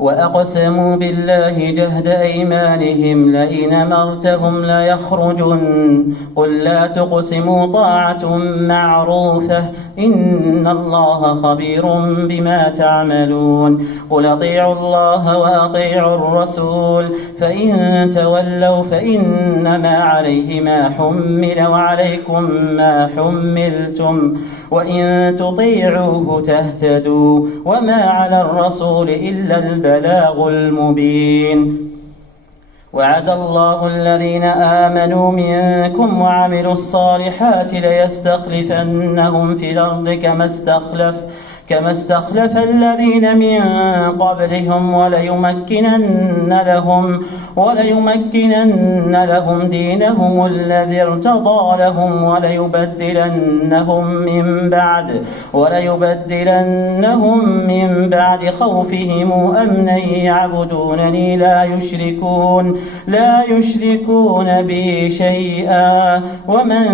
وأقسموا بالله جهد أيمانهم لئن أمرتهم ليخرجن قل لا تقسموا طاعة معروفة إن الله خبير بما تعملون قل أطيعوا الله وأطيعوا الرسول فإن تولوا فإنما عليه ما حمل وعليكم ما حملتم وإن تطيعوه تهتدوا وما على الرسول إلا البلاغ المبين وعد الله الذين آمنوا منكم وعملوا الصالحات ليستخلفنهم في الأرض كما استخلف الذين من قبلهم وليمكنن لهم دينهم الذي ارتضى لهم وليبدلنهم من بعد خوفهم أمنا يعبدونني لا يشركون بي شيئا ومن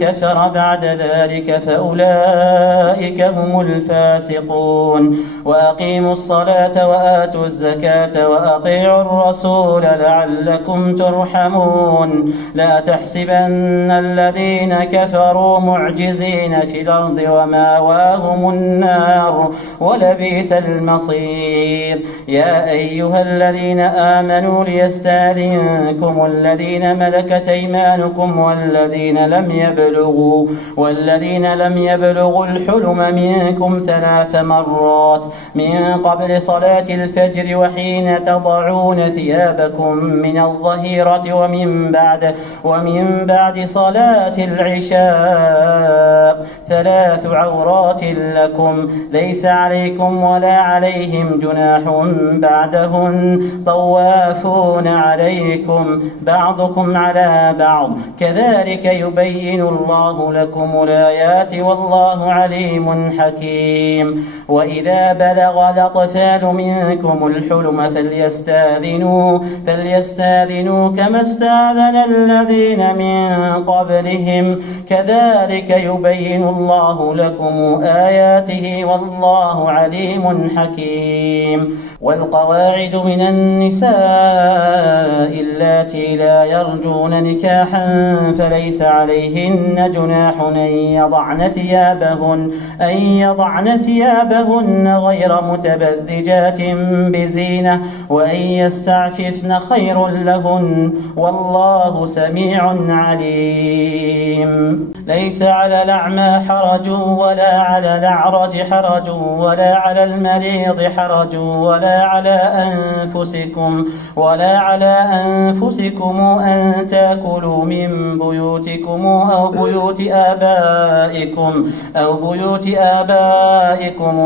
كفر بعد ذلك فأولئك هم الفاسقون وأقيموا الصلاة وآتوا الزكاة وأطيعوا الرسول لعلكم ترحمون لا تحسبن الذين كفروا معجزين في الأرض ومأواهم النار ولبئس المصير يا أيها الذين آمنوا ليستأذنكم الذين ملكت أيمانكم والذين لم يبلغوا الحلم منكم 3 مرات من قبل صلاة الفجر وحين تضعون ثيابكم من الظهيرة ومن بعد صلاة العشاء 3 عورات لكم ليس عليكم ولا عليهم جناح بعدهن طوافون عليكم بعضكم على بعض كذلك يبين الله لكم الآيات والله عليم حكيم وإذا بلغ الأطفال منكم الحلم فليستاذنوا كما استاذن الذين من قبلهم كذلك يبين الله لكم آياته والله عليم حكيم والقواعد من النساء اللاتي لا يرجون نكاحا فليس عليهن جناح أن يضعن ثيابهن غير متبرجات بزينة وأن يستعففن خير لهن والله سميع عليم ليس على الأعمى حرج ولا على الأعرج حرج ولا على المريض حرج ولا على أنفسكم أن تأكلوا من بيوتكم أو بيوت آبائكم أو بيوت أمهاتكم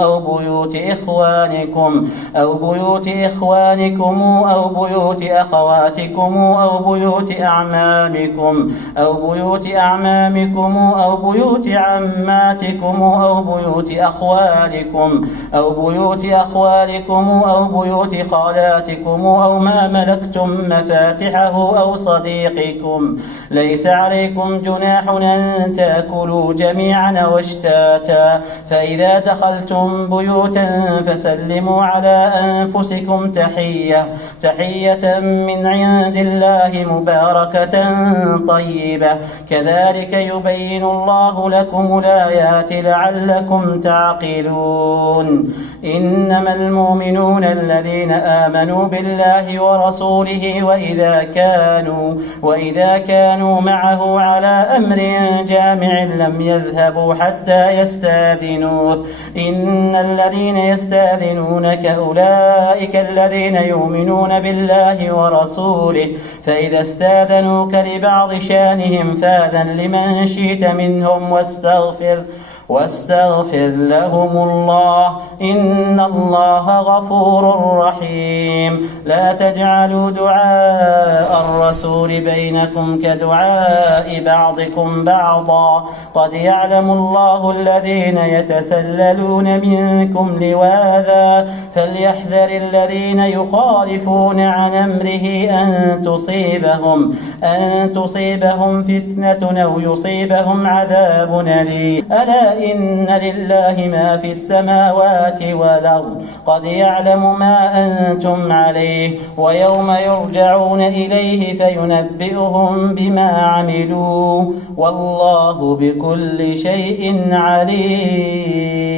أو بيوت إخوانكم أو بيوت أخواتكم أو بيوت أعمامكم أو بيوت عماتكم أو بيوت أخوالكم أو بيوت خالاتكم أو ما ملكتم مفاتحه أو صديقكم ليس عليكم جناح أن تأكلوا جميعا واشتاتا فإذا دخلتم بيوتا فسلموا على أنفسكم تحية من عند الله مباركة طيبة كذلك يبين الله لكم الآيات لعلكم تعقلون إنما المؤمنون الذين آمنوا بالله ورسوله وإذا كانوا معه على أمر جامع لم يذهبوا حتى يستاذنوه إن الذين يستاذنونك أولئك الذين يؤمنون بالله ورسوله فإذا استاذنوك لبعض شانهم فاذن لمن شئت منهم واستغفر لهم الله إن الله غفور رحيم لا تجعلوا دعاء الرسول بينكم كدعاء بعضكم بعضا قد يعلم الله الذين يتسللون منكم لواذا فليحذر الذين يخالفون عن أمره أن تصيبهم فتنة أو يصيبهم عذاب أليم ألا ألا إن لله ما في السماوات والأرض قد يعلم ما أنتم عليه ويوم يرجعون إليه فينبئهم بما عملوا والله بكل شيء عليم.